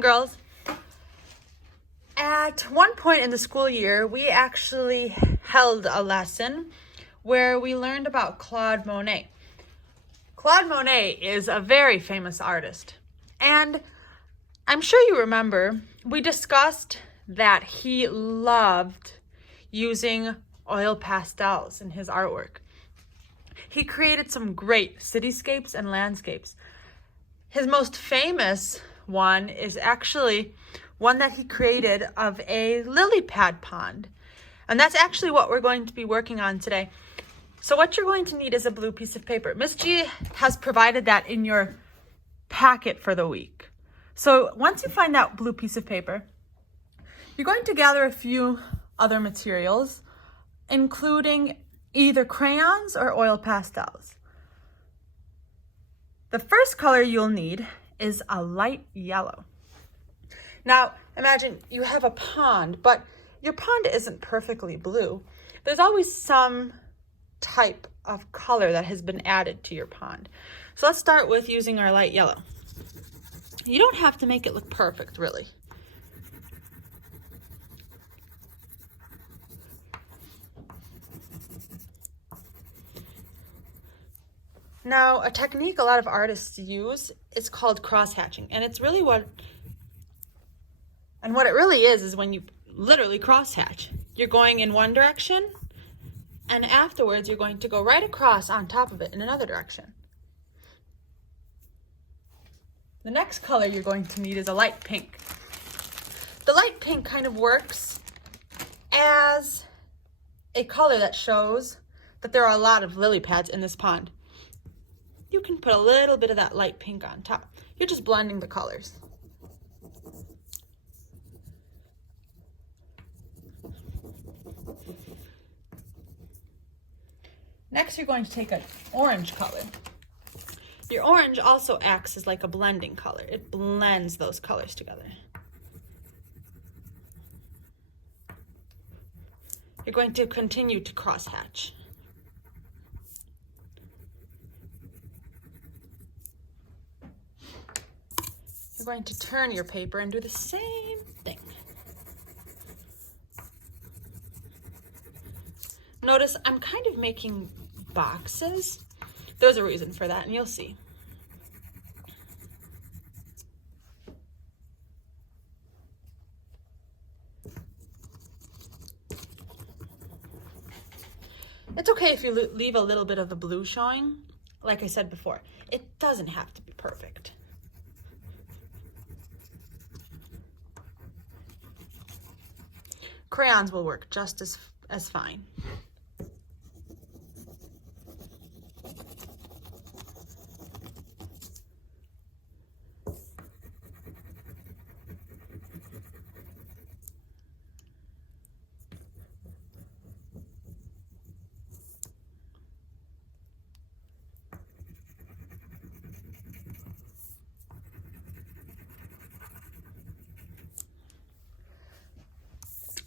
Girls, at one point in the school year, we actually held a lesson where we learned about Claude Monet. Claude Monet is a very famous artist, and I'm sure you remember we discussed that he loved using oil pastels in his artwork. He created some great cityscapes and landscapes. His most famous one is actually one that he created of a lily pad pond. And that's actually what we're going to be working on today. So what you're going to need is a blue piece of paper. Miss G has provided that in your packet for the week. So once you find that blue piece of paper, you're going to gather a few other materials, including either crayons or oil pastels. The first color you'll need is a light yellow. Now, imagine you have a pond, but your pond isn't perfectly blue. There's always some type of color that has been added to your pond. So let's start with using our light yellow. You don't have to make it look perfect, really. Now, a technique a lot of artists use is called cross-hatching, and it's really what it really is when you literally cross-hatch. You're going in one direction, and afterwards you're going to go right across on top of it in another direction. The next color you're going to need is a light pink. The light pink kind of works as a color that shows that there are a lot of lily pads in this pond. You can put a little bit of that light pink on top. You're just blending the colors. Next, you're going to take an orange color. Your orange also acts as like a blending color. It blends those colors together. You're going to continue to cross-hatch. You're going to turn your paper and do the same thing. Notice I'm kind of making boxes. There's a reason for that, and you'll see. It's okay if you leave a little bit of the blue showing. Like I said before, it doesn't have to be perfect. Crayons will work just as fine.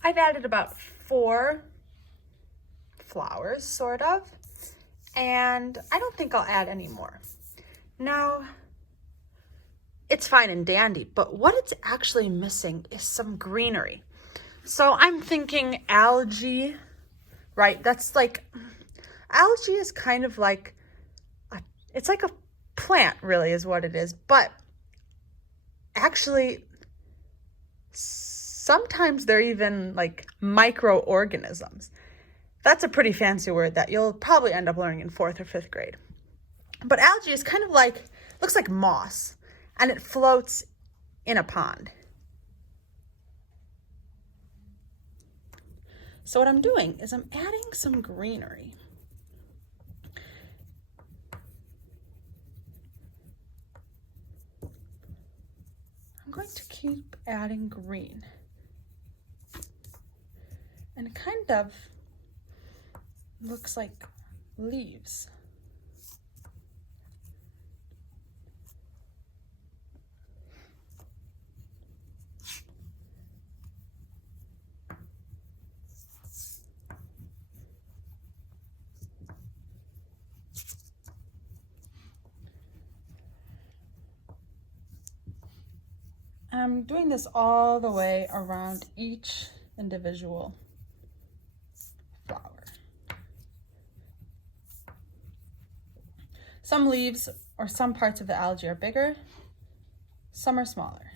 I've added about 4 flowers, sort of, and I don't think I'll add any more. Now, it's fine and dandy, but what it's actually missing is some greenery. So I'm thinking algae, right? That's like, algae is kind of like, it's like a plant really is what it is, but actually, sometimes they're even like microorganisms. That's a pretty fancy word that you'll probably end up learning in 4th or 5th grade. But algae is kind of like, looks like moss, and it floats in a pond. So what I'm doing is I'm adding some greenery. I'm going to keep adding green. And it kind of looks like leaves. And I'm doing this all the way around each individual flower. Some leaves or some parts of the algae are bigger, some are smaller.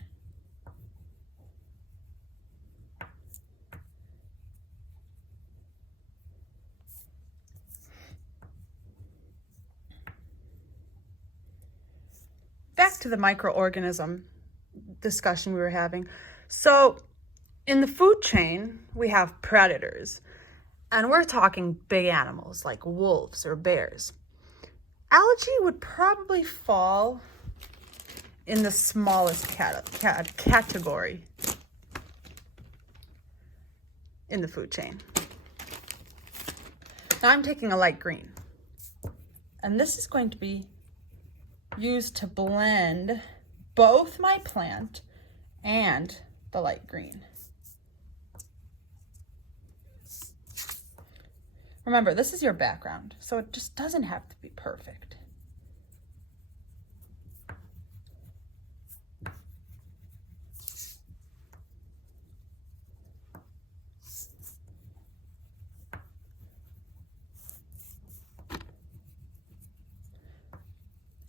Back to the microorganism discussion we were having. So in the food chain, we have predators, and we're talking big animals like wolves or bears. Algae would probably fall in the smallest category in the food chain. Now I'm taking a light green, and this is going to be used to blend both my plant and the light green. Remember, this is your background, so it just doesn't have to be perfect.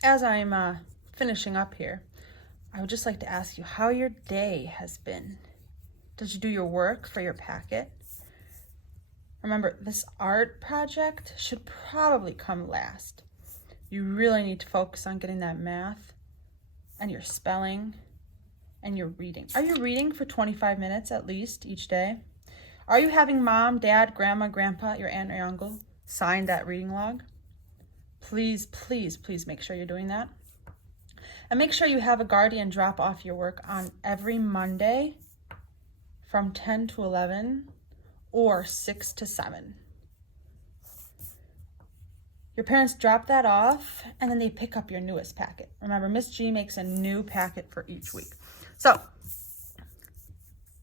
As I'm finishing up here, I would just like to ask you how your day has been. Did you do your work for your packet? Remember, this art project should probably come last. You really need to focus on getting that math and your spelling and your reading. Are you reading for 25 minutes at least each day? Are you having mom, dad, grandma, grandpa, your aunt, or your uncle sign that reading log? Please, please, please make sure you're doing that. And make sure you have a guardian drop off your work on every Monday from 10 to 11 or 6 to 7. Your parents drop that off and then they pick up your newest packet. Remember, Miss G makes a new packet for each week. So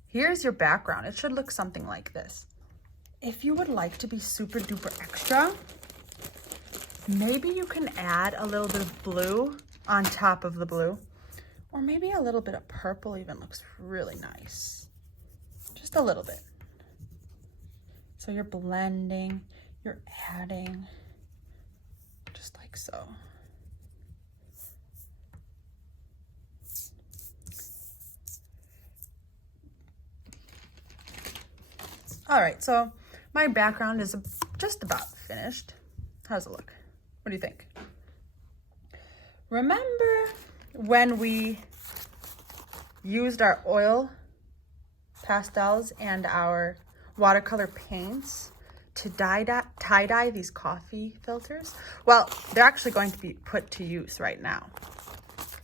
here's your background. It should look something like this. If you would like to be super duper extra, maybe you can add a little bit of blue on top of the blue, or maybe a little bit of purple even looks really nice. Just a little bit. So you're blending, you're adding, just like so. All right, so my background is just about finished. How's it look? What do you think? Remember when we used our oil pastels and our watercolor paints to tie-dye these coffee filters? Well, they're actually going to be put to use right now.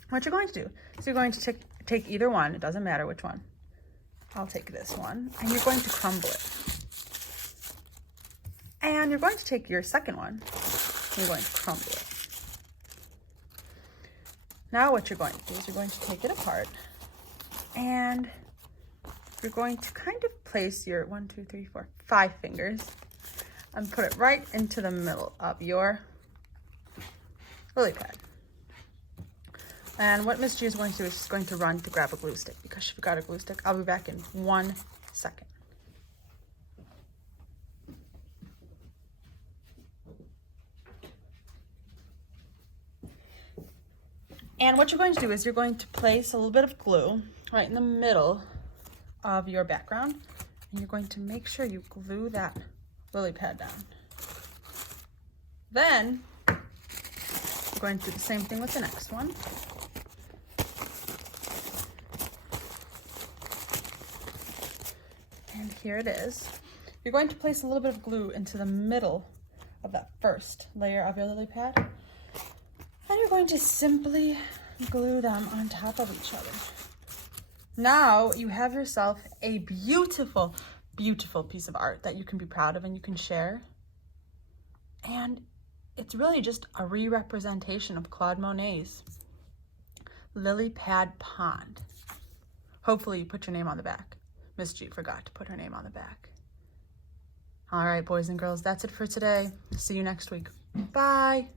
What you're going to do is you're going to take either one, it doesn't matter which one. I'll take this one, and you're going to crumble it. And you're going to take your second one, and you're going to crumble it. Now what you're going to do is you're going to take it apart, and you're going to kind of place your 5 fingers and put it right into the middle of your lily pad. And what Miss G is going to do is she's going to run to grab a glue stick, because she forgot a glue stick. I'll be back in 1 second. And what you're going to do is you're going to place a little bit of glue right in the middle of your background, and you're going to make sure you glue that lily pad down. Then we're going to do the same thing with the next one. And here it is. You're going to place a little bit of glue into the middle of that first layer of your lily pad, and you're going to simply glue them on top of each other. Now you have yourself a beautiful, beautiful piece of art that you can be proud of and you can share. And it's really just a re-representation of Claude Monet's Lily Pad Pond. Hopefully you put your name on the back. Miss G forgot to put her name on the back. All right, boys and girls, that's it for today. See you next week. Bye.